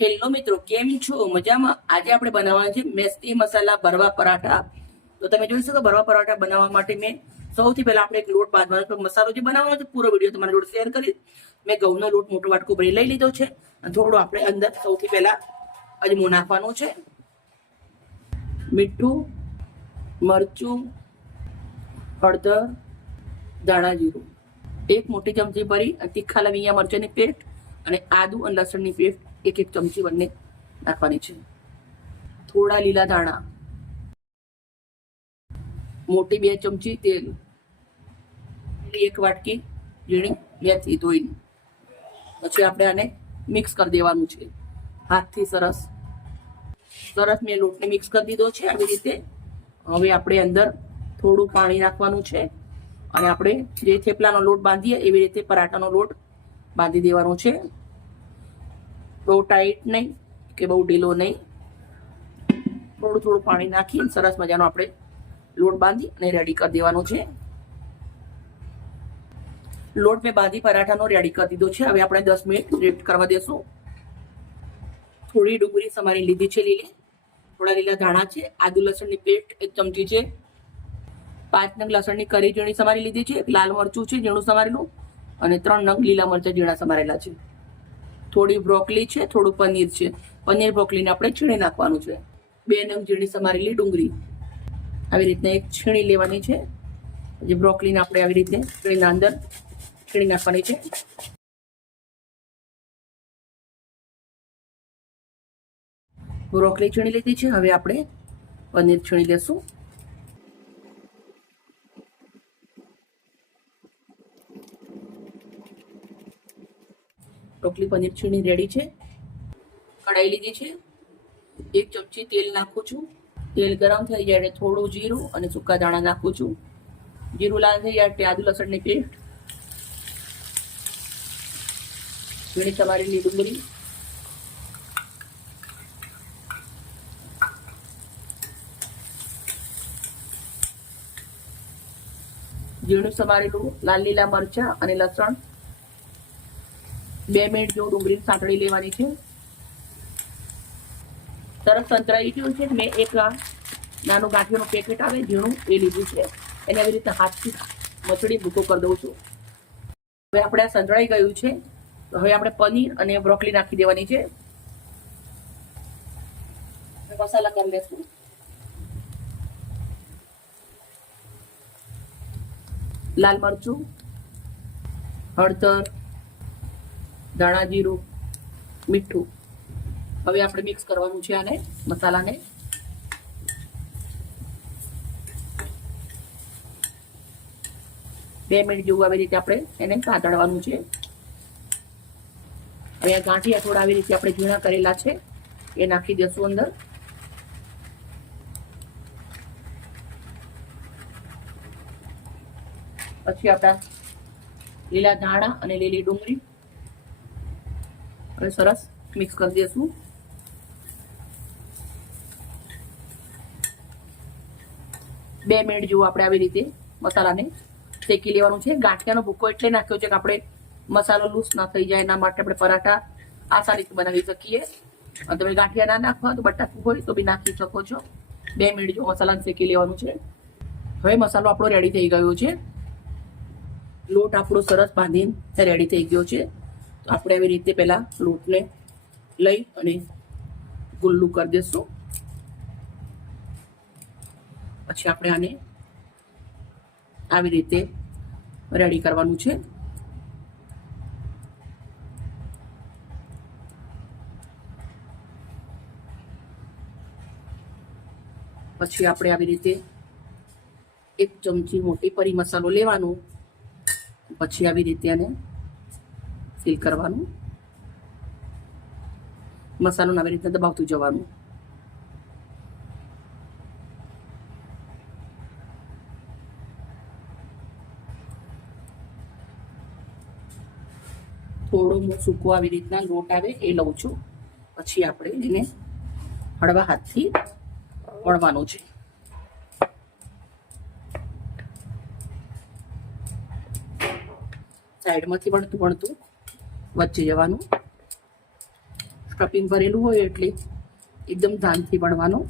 Hello મિત્રો, કેમ છો? મજામાં? આજે આપણે બનાવવાના છે મેથી મસાલા ભરવા પરાઠા. તો તમે જોઈ શકો ભરવા પરાઠા બનાવવા માટે મેં સૌથી પહેલા આપણે એક લોટ બાંધવાનો છે. મસાલો જે બનાવવાનો છે પૂરો વિડીયો તમારી જોડે શેર કરી. મેં ઘઉંનો લોટ મોટો વાટકો ભરી લઈ લીધો છે અને થોડો આપણે અંદર સૌથી પહેલા અજમો નાખવાનો છે, મીઠું, મરચું, હળદર, ધાણા જીરું, એક મોટી ચમચી ભરી તીખા લવિંગિયા મરચાંની પેસ્ટ અને આદુ અને લસણની પેસ્ટ એક એક ચમચી બંને નાખવાની છે. થોડા લીલા ધાણા, મોટી 2 ચમચી તેલ, એક વાટકી ઝીણી મેથી ધોઈને. પછી આપણે આને મિક્સ કરી દેવાનું છે હાથથી. સરસ મેં લોટને મિક્સ કરી દીધો છે આવી રીતે. હવે આપણે અંદર થોડું પાણી નાખવાનું છે અને આપણે જે થેપલાનો લોટ બાંધીએ એવી રીતે પરાઠાનો લોટ બાંધી દેવાનો છે. બહુ ટાઈટ નહીં કે બહુ ઢીલો નહીં, થોડું પાણી નાખી સરસ મજાનો આપણે લોટ બાંધી અને રેડી કરી દેવાનો છે. લોટ મેં બાંધી પરાઠાનો રેડી કરી દીધો છે. હવે આપણે 10 મિનિટ રેસ્ટ કરવા દેશું. થોડી ડુંગળી સમારી લીધી છે લીલી, થોડા લીલા ધાણા છે, આદુ લસણની પેસ્ટ 1 ચમચી છે, 5 નંગ લસણની કરી ઝીણી સમારી લીધી છે, એક લાલ મરચું છે ઝીણું સમારેલું અને 3 નંગ લીલા મરચાં ઝીણા સમારેલા છે. થોડી બ્રોકલી છે, થોડું પનીર છે. પનીર બ્રોકલીને આપણે છીણી નાખવાનું છે. 2 નંગ ઝીણી સમારેલી ડુંગળી આવી રીતના એક છીણી લેવાની છે. પછી બ્રોકલીને આપણે આવી રીતે છીણીના અંદર છીણી નાખવાની છે. બ્રોકલી છીણી લીધી છે. હવે આપણે પનીર છીણી લેશું. બ્રોકલી પનીર છીણી રેડી છે. કઢાઈ લીધી છે, 1 ચમચી તેલ નાખું છું. તેલ ગરમ થઈ જાય એટલે થોડું જીરું અને સૂકા દાણા નાખું છું. જીરું લાલ થઈ જાય એટલે આદુ લસણની પેસ્ટ, ઝીણી સમારેલી ડુંગળી, ઝીણું સમારેલું લાલ લીલા મરચા અને લસણ. 2 મિનિટ જો ડુંગળી સાંતળી લેવાની છે. સરસ સંતરાઈ ગયું છે. મેં એક નાનું ગાંઠિયાનું પેકેટ આવે ઝીણું એ લીધું છે. એને આવી રીતે હાથથી મચડી ભૂકો કરી દઉં છું. હવે આપણે આ સંતળાઈ ગયું છે. તો હવે આપણે પનીર અને બ્રોકલી નાખી દેવાની છે. મસાલા કરી લેશું. લાલ મરચું, હળદર, ધાણા જીરું, મીઠું. હવે આપણે મિક્સ કરવાનું છે આને મસાલાને. બે મિનિટ જેવું આવી રીતે આપણે એને સાંતળવાનું છે. હવે આ ગાંઠિયા થોડા આવી રીતે આપણે ઝીણા કરેલા છે એ નાખી દેશું અંદર. પછી આપણા લીલા ધાણા અને લીલી ડુંગળી હવે સરસ મિક્સ કરી દઈશું. બે મિનિટ જેવું આપણે આવી રીતે મસાલાને શેકી લેવાનું છે. ગાંઠિયાનો ભૂકો એટલે નાખ્યો છે કે આપણે મસાલો લૂસ ના થઈ જાય એના માટે આપણે પરાઠા આસાનીથી બનાવી શકીએ. અને તમે ગાંઠિયા ના નાખવા તો બટાકું હોય તો બી નાખી શકો છો. 2 મિનિટ જેવું મસાલાને શેકી લેવાનું છે. હવે મસાલો આપણો રેડી થઈ ગયો છે. લોટ આપણો સરસ બાંધીને રેડી થઈ ગયો છે. તો આપણે આવી રીતે પહેલા લોટને લઈ અને ગુલ્લું કરી દઈશું. પછી આપણે આને આવી રીતે રેડી કરવાનું છે. પછી આપણે આવી રીતે 1 ચમચી મોટી પરી મસાલો લેવાનું. પછી આવી રીતે આને સીલ કરવાનું. મસાલોને આવી રીતે દબાવતું જવાનું. થોડો સૂકો આવી રીતના લોટ આવે એ લઉં છું. પછી આપણે એને હળવા હાથથી વણવાનું છે. સાઈડમાંથી વણતું વચ્ચે જવાનું. સ્ટફિંગ ભરેલું હોય એટલે એકદમ ધ્યાનથી વણવાનું.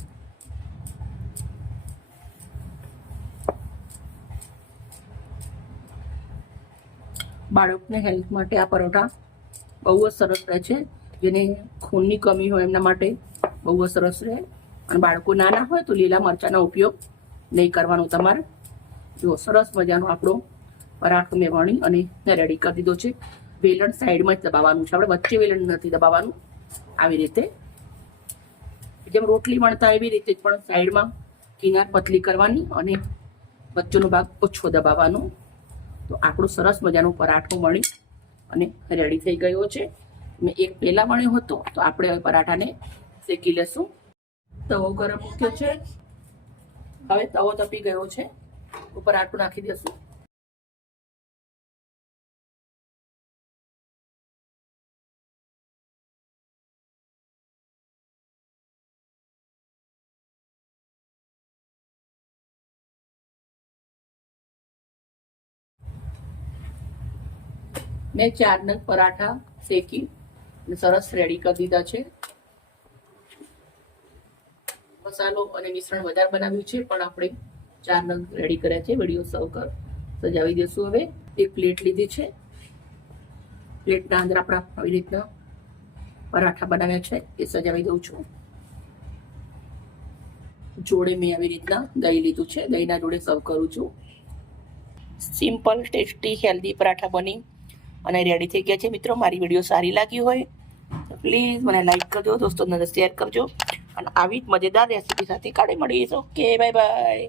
બાળકને હેલ્થ માટે આ પરોઠા બહુ જ સરસ રહે છે. જેને ખૂનની કમી હોય એમના માટે બહુ જ સરસ રહે. અને બાળકો નાના હોય તો લીલા મરચાંનો ઉપયોગ નહીં કરવાનો તમારે. જો સરસ મજાનો આપણો પરાઠો મેં વણી અને રેડી કરી દીધો છે. વેલણ સાઈડમાં જ દબાવવાનું છે, આપણે વચ્ચે વેલણ નથી દબાવવાનું. આવી રીતે જેમ રોટલી વણતા એવી રીતે જ પણ સાઈડમાં કિનાર પતલી કરવાની અને વચ્ચેનો ભાગ ઓછો દબાવવાનો. તો આપણો સરસ મજાનો પરાઠો વણી અને રેડી થઈ ગયો છે. મેં એક પહેલા વણ્યો હતો, તો આપણે હવે પરાઠાને શેકી લેશું. તવો ગરમ મૂક્યો છે, હવે તવો તપી ગયો છે, ઉપર પરાઠું નાખી દેશું. મેં 4 નંગ પરાઠા શેકી અને સરસ રેડી કરી દીધા છે. મસાલો અને મિશ્રણ વધારે બનાવ્યું છે, પણ આપણે 4 નંગ રેડી કર્યા છે. વિડીયો સર્વ કર સજાવી દેશું. હવે એક પ્લેટ લીધી છે, પ્લેટના અંદર આપણા આવી રીતના પરાઠા બનાવ્યા છે એ સજાવી દઉં છું. જોડે મેં આવી રીતના દહીં લીધું છે, દહીંના જોડે સર્વ કરું છું. સિમ્પલ ટેસ્ટી હેલ્ધી પરાઠા બની અને રેડી થઈ ગયા છે. મિત્રો, મારી વિડીયો સારી લાગી હોય તો પ્લીઝ મને લાઈક કરજો, દોસ્તોને શેર કરજો અને આવી જ મજેદાર રેસીપી સાથે કાલે મળીશું. Okay, bye bye.